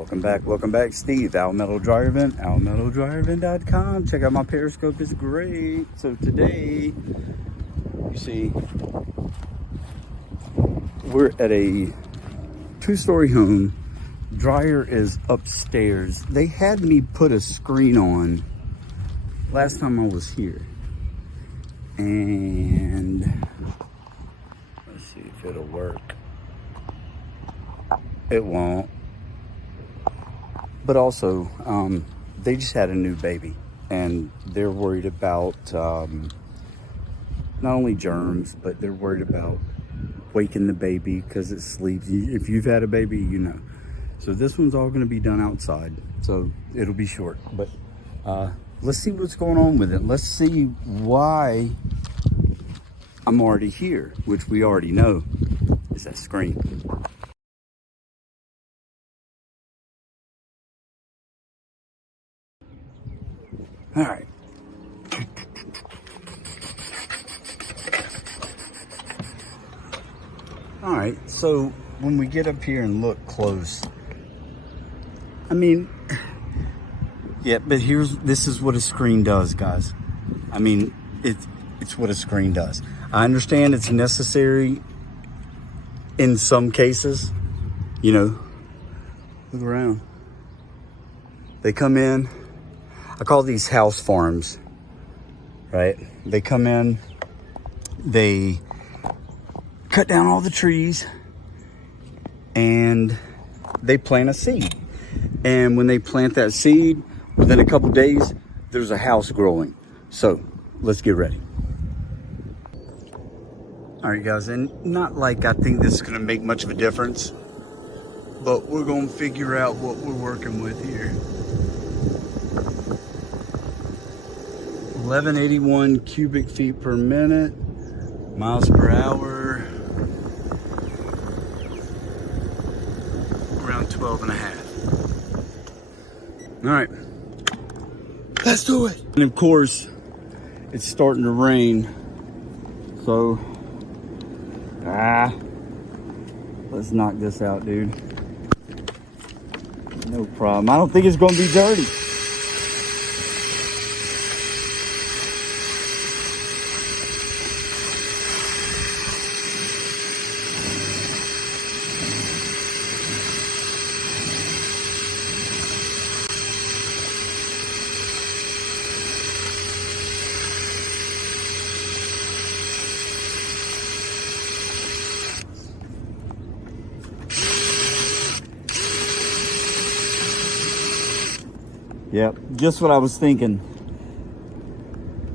Welcome back, Steve. Al Metal Dryer Vent, almetaldryervent.com. Check out my Periscope, it's great. So today, you see, we're at a 2-story home. Dryer is upstairs. They had me put a screen on last time I was here. And let's see if it'll work. It won't. But also, they just had a new baby, and they're worried about not only germs, but they're worried about waking the baby because it sleeps. If you've had a baby, you know. So this one's all going to be done outside, so it'll be short. But let's see what's going on with it. Let's see why I'm already here, which we already know is that screen. All right. All right, so when we get up here and look close, I mean, yeah, but this is what a screen does, guys. I mean, it's what a screen does. I understand it's necessary in some cases, you know. Look around. They come in. I call these house farms, right? They come in, they cut down all the trees, and they plant a seed. And when they plant that seed, within a couple days, there's a house growing. So let's get ready. All right, guys, and not like I think this is gonna make much of a difference, but we're gonna figure out what we're working with here. 1181 cubic feet per minute, miles per hour, around 12 and a half. All right, let's do it. And of course, it's starting to rain. So, let's knock this out, dude. No problem. I don't think it's gonna be dirty. Yep, just what I was thinking.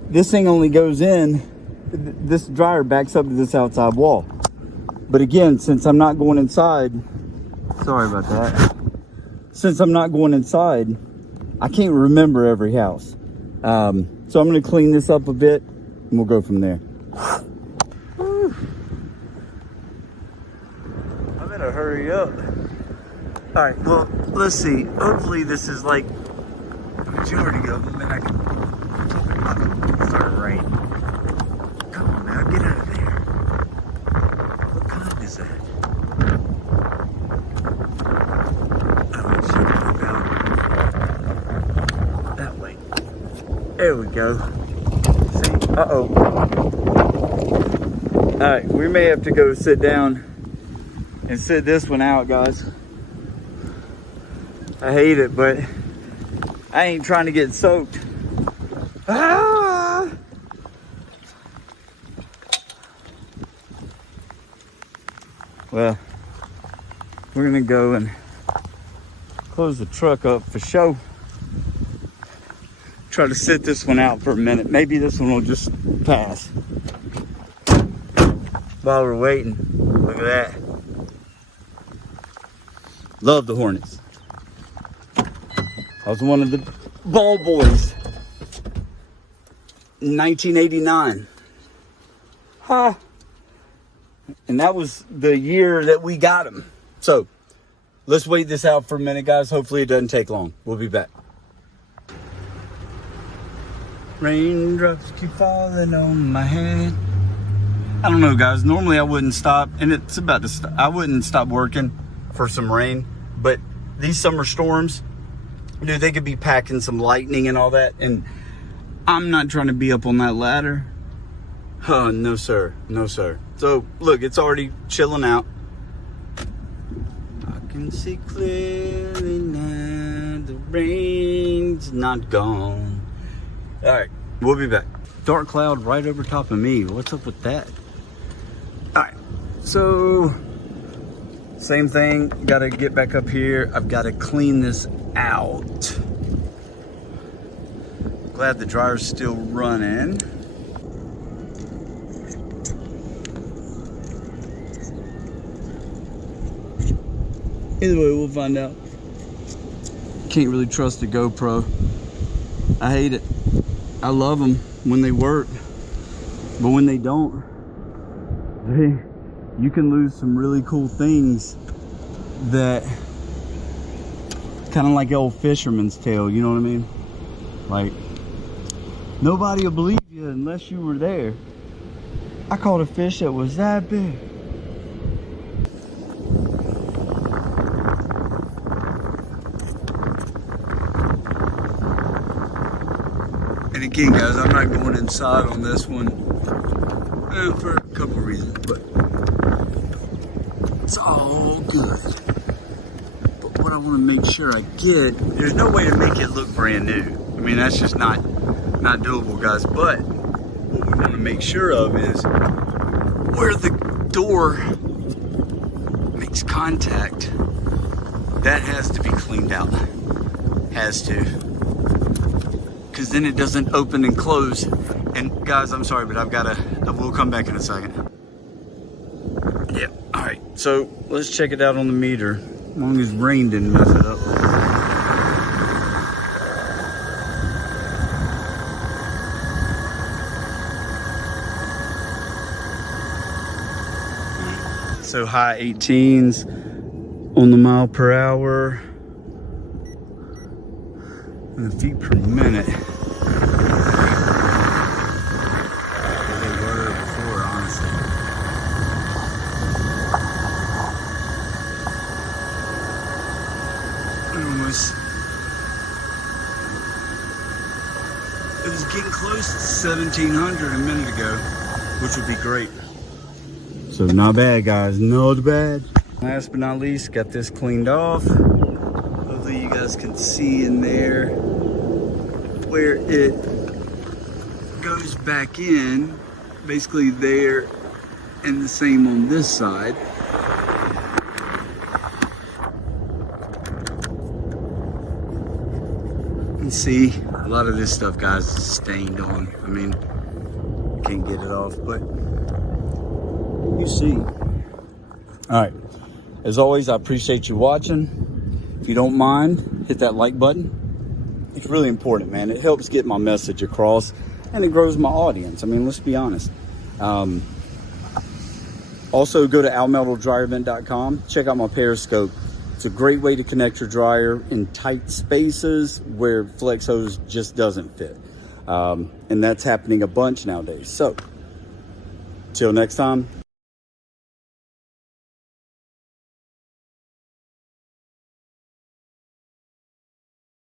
This thing only goes in, this dryer backs up to this outside wall. But again, since I'm not going inside, sorry about that. Since I'm not going inside, I can't remember every house. So I'm gonna clean this up a bit and we'll go from there. I better hurry up. All right, well, let's see. Hopefully this is like majority of them, and I can start rain. Come on now, get out of there. What kind is that? Oh, it should pop out that way. There we go. See? Uh-oh. All right, we may have to go sit down and sit this one out, guys. I hate it, but I ain't trying to get soaked. Ah! Well, we're gonna go and close the truck up for show. Try to sit this one out for a minute. Maybe this one will just pass. While we're waiting, look at that. Love the Hornets. I was one of the ball boys in 1989. Huh. And that was the year that we got them. So let's wait this out for a minute, guys. Hopefully it doesn't take long. We'll be back. Raindrops keep falling on my head. I don't know, guys. Normally I wouldn't stop, and it's about to stop. I wouldn't stop working for some rain, but these summer storms, dude, they could be packing some lightning and all that. And I'm not trying to be up on that ladder. Oh, no, sir. No, sir. So, look, it's already chilling out. I can see clearly now. The rain's not gone. All right, we'll be back. Dark cloud right over top of me. What's up with that? All right, so same thing. Got to get back up here. I've got to clean this out. Glad the dryer's still running. Either way, we'll find out. Can't really trust the GoPro. I hate it. I love them when they work, but when they don't, you can lose some really cool things that kind of like the old fisherman's tale, you know what I mean? Like, nobody will believe you unless you were there. I caught a fish that was that big. And again, guys, I'm not going inside on this one for a couple reasons, but it's all good. But what I want to make sure I get, there's no way to make it look brand new. I mean, that's just not doable, guys. But what we want to make sure of is where the door makes contact, that has to be cleaned out. Has to. Because then it doesn't open and close. And guys, I'm sorry, but I will come back in a second. Yeah, all right, so let's check it out on the meter. As long as rain didn't mess it up. So high 18s on the mile per hour. And feet per minute. They were before, honestly. It was getting close to 1700 a minute ago, which would be great. So not bad, guys, not bad. Last but not least, got this cleaned off. Hopefully you guys can see in there where it goes back in, basically there, and the same on this side. And see, a lot of this stuff, guys, is stained on. I mean, can't get it off, but you see. All right, as always, I appreciate you watching. If you don't mind, hit that like button. It's really important, man. It helps get my message across and it grows my audience. I mean, let's be honest. Also, go to almeldaldryervent.com. Check out my Periscope. It's a great way to connect your dryer in tight spaces where flex hose just doesn't fit. And that's happening a bunch nowadays. So, till next time.